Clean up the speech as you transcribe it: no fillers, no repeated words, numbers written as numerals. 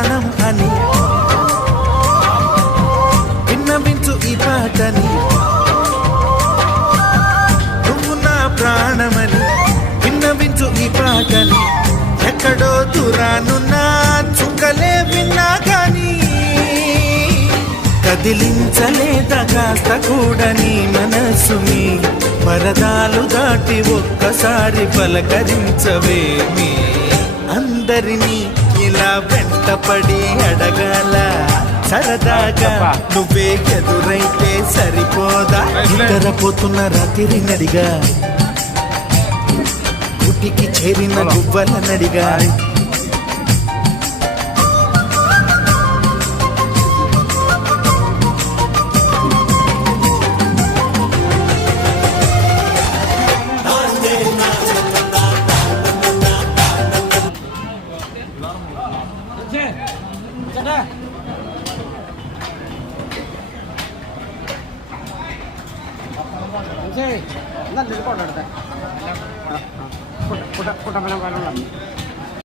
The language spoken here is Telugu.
ప్రాణం అని విన్నవించు ఈ పాటని, నువ్వు నా ప్రాణమని విన్నవించు ఈ పాటని. ఎక్కడో దూరానున్నా చుక్కలే విన్నా కానీ కదిలించలేదా కాస్త కూడా నీ మనసుని. పరదాలు దాటి ఒక్కసారి పలకరించవేమి. అందరినీ ఇలా వెంటపడి అడగాల సరదాగా నువ్వే ఎదురైతే సరిపోదా. నిద్రపోతున్న రాత్రి నడిగా గుటికి చేరిన గువ్వల నడిగా നല്ല ഫോട്ടോ എടുത്തേ. കുട്ടപ്പന